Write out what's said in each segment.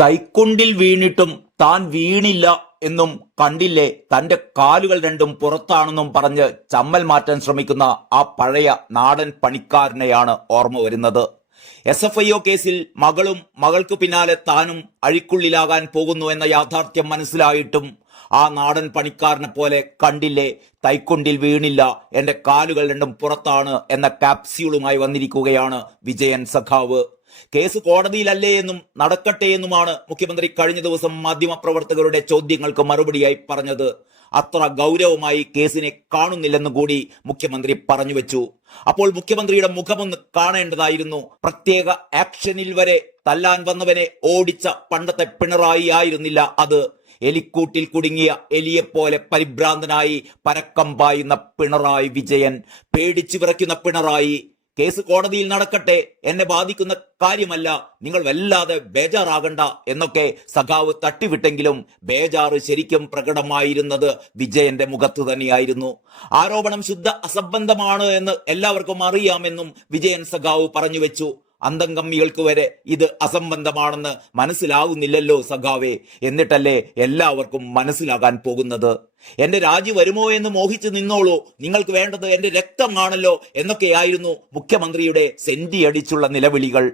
തൈക്കുണ്ടിൽ വീണിട്ടും താൻ വീണില്ല എന്നും കണ്ടില്ലേ തന്റെ കാലുകൾ രണ്ടും പുറത്താണെന്നും പറഞ്ഞ് ചമ്മൽ മാറ്റാൻ ശ്രമിക്കുന്ന ആ പഴയ നാടൻ പണിക്കാരനെയാണ് ഓർമ്മ വരുന്നത്. SFIO കേസിൽ മകളും മകൾക്ക് പിന്നാലെ താനും അഴിക്കുള്ളിലാകാൻ പോകുന്നു എന്ന യാഥാർത്ഥ്യം മനസ്സിലായിട്ടും ആ നാടൻ പണിക്കാരനെ പോലെ കണ്ടില്ലേ തൈക്കുണ്ടിൽ വീണില്ല, എന്റെ കാലുകൾ രണ്ടും പുറത്താണ് എന്ന കാപ്സ്യൂളുമായി വന്നിരിക്കുകയാണ് വിജയൻ സഖാവ്. കേസ് കോടതിയിലല്ലേ എന്നും നടക്കട്ടെ എന്നുമാണ് മുഖ്യമന്ത്രി കഴിഞ്ഞ ദിവസം മാധ്യമപ്രവർത്തകരുടെ ചോദ്യങ്ങൾക്ക് മറുപടിയായി പറഞ്ഞത്. അത്ര ഗൗരവമായി കേസിനെ കാണുന്നില്ലെന്ന് കൂടി മുഖ്യമന്ത്രി പറഞ്ഞു വെച്ചു. അപ്പോൾ മുഖ്യമന്ത്രിയുടെ മുഖമൊന്ന് കാണേണ്ടതായിരുന്നു. പ്രത്യേക ആക്ഷനിൽ വരെ തല്ലാൻ വന്നവനെ ഓടിച്ച പണ്ടത്തെ പിണറായി ആയിരുന്നില്ല അത്. എലിക്കൂട്ടിൽ കുടുങ്ങിയ എലിയെപ്പോലെ പരിഭ്രാന്തനായി പരക്കം പായുന്ന പിണറായി വിജയൻ, പേടിച്ചു വിറയ്ക്കുന്ന പിണറായി. കേസ് കോടതിയിൽ നടക്കട്ടെ, എന്നെ ബാധിക്കുന്ന കാര്യമല്ല, നിങ്ങൾ വല്ലാതെ ബേജാറാകണ്ട എന്നൊക്കെ സഖാവ് തട്ടിവിട്ടെങ്കിലും ബേജാറ് ശരിക്കും പ്രകടമായിരുന്നത് വിജയന്റെ മുഖത്ത് തന്നെയായിരുന്നു. ആരോപണം ശുദ്ധ അസംബന്ധമാണ് എന്ന് എല്ലാവർക്കും അറിയാമെന്നും വിജയൻ സഖാവ് പറഞ്ഞു വെച്ചു. അന്തംകമ്മികൾക്ക് വരെ ഇത് അസംബന്ധമാണെന്ന് മനസ്സിലാകുന്നില്ലല്ലോ സഖാവേ, എന്നിട്ടല്ലേ എല്ലാവർക്കും മനസ്സിലാകാൻ പോകുന്നത്. എന്റെ രാജി വരുമോ എന്ന് മോഹിച്ചു നിന്നോളൂ, നിങ്ങൾക്ക് വേണ്ടത് എന്റെ രക്തമാണല്ലോ എന്നൊക്കെയായിരുന്നു മുഖ്യമന്ത്രിയുടെ സെന്റി അടിച്ചുള്ള നിലവിളികൾ.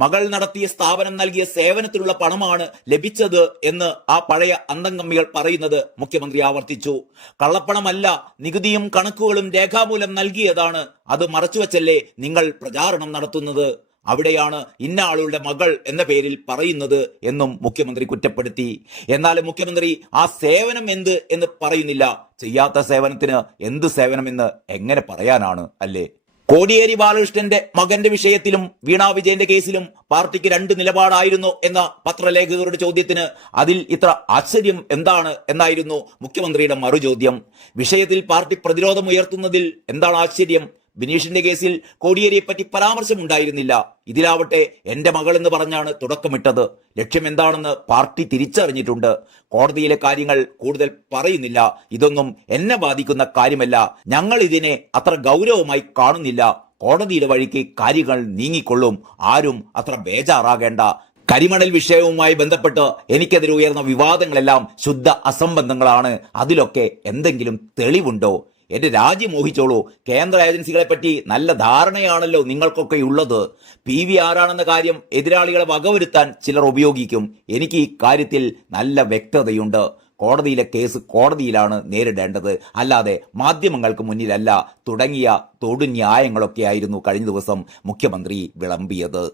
മകൾ നടത്തിയ സ്ഥാപനം നൽകിയ സേവനത്തിലുള്ള പണമാണ് ലഭിച്ചത് എന്ന് ആ പഴയ അന്തംകമ്മികൾ പറയുന്നത് മുഖ്യമന്ത്രി ആവർത്തിച്ചു. കള്ളപ്പണമല്ല, നികുതിയും കണക്കുകളും രേഖാമൂലം നൽകിയതാണ്, അത് മറച്ചുവെച്ചല്ലേ നിങ്ങൾ പ്രചാരണം നടത്തുന്നത്. അവിടെയാണ് ഇന്ന ആളുടെ മകൾ എന്ന പേരിൽ പറയുന്നത് എന്നും മുഖ്യമന്ത്രി കുറ്റപ്പെടുത്തി. എന്നാലും മുഖ്യമന്ത്രി ആ സേവനം എന്ത് എന്ന് പറയുന്നില്ല. ചെയ്യാത്ത സേവനത്തിന് എന്ത് സേവനമെന്ന് എങ്ങനെ പറയാനാണ് അല്ലേ? കോടിയേരി ബാലകൃഷ്ണന്റെ മകന്റെ വിഷയത്തിലും വീണ വിജയന്റെ കേസിലും പാർട്ടിക്ക് രണ്ട് നിലപാടായിരുന്നു എന്ന പത്രലേഖകരുടെ ചോദ്യത്തിന് അതിൽ ഇത്ര ആശ്ചര്യം എന്താണ് എന്നായിരുന്നു മുഖ്യമന്ത്രിയുടെ മറുചോദ്യം. വിഷയത്തിൽ പാർട്ടി പ്രതിരോധം ഉയർത്തുന്നതിൽ എന്താണ് ആശ്ചര്യം? ബിനീഷിന്റെ കേസിൽ കോടിയേരിയെ പറ്റി പരാമർശമുണ്ടായിരുന്നില്ല. ഇതിലാവട്ടെ എന്റെ മകൾ എന്ന് പറഞ്ഞാണ് തുടക്കമിട്ടത്. ലക്ഷ്യം എന്താണെന്ന് പാർട്ടി തിരിച്ചറിഞ്ഞിട്ടുണ്ട്. കോടതിയിലെ കാര്യങ്ങൾ കൂടുതൽ പറയുന്നില്ല. ഇതൊന്നും എന്നെ ബാധിക്കുന്ന കാര്യമല്ല, ഞങ്ങൾ ഇതിനെ അത്ര ഗൗരവമായി കാണുന്നില്ല. കോടതിയുടെ വഴിക്ക് കാര്യങ്ങൾ നീങ്ങിക്കൊള്ളും, ആരും അത്ര ബേജാറാകേണ്ട. കരിമണൽ വിഷയവുമായി ബന്ധപ്പെട്ട് എനിക്കെതിരെ ഉയർന്ന വിവാദങ്ങളെല്ലാം ശുദ്ധ അസംബന്ധങ്ങളാണ്. അതിലൊക്കെ എന്തെങ്കിലും തെളിവുണ്ടോ? എന്റെ രാജി മോഹിച്ചോളൂ. കേന്ദ്ര ഏജൻസികളെ പറ്റി നല്ല ധാരണയാണല്ലോ നിങ്ങൾക്കൊക്കെ ഉള്ളത്. PV ആരാണെന്ന കാര്യം എതിരാളികളെ വകവരുത്താൻ ചിലർ ഉപയോഗിക്കും. എനിക്ക് ഈ കാര്യത്തിൽ നല്ല വ്യക്തതയുണ്ട്. കോടതിയിലെ കേസ് കോടതിയിലാണ് നേരിടേണ്ടത്, അല്ലാതെ മാധ്യമങ്ങൾക്ക് മുന്നിലല്ല തുടങ്ങിയ തൊടുന്യായങ്ങളൊക്കെയായിരുന്നു കഴിഞ്ഞ ദിവസം മുഖ്യമന്ത്രി വിളമ്പിയത്.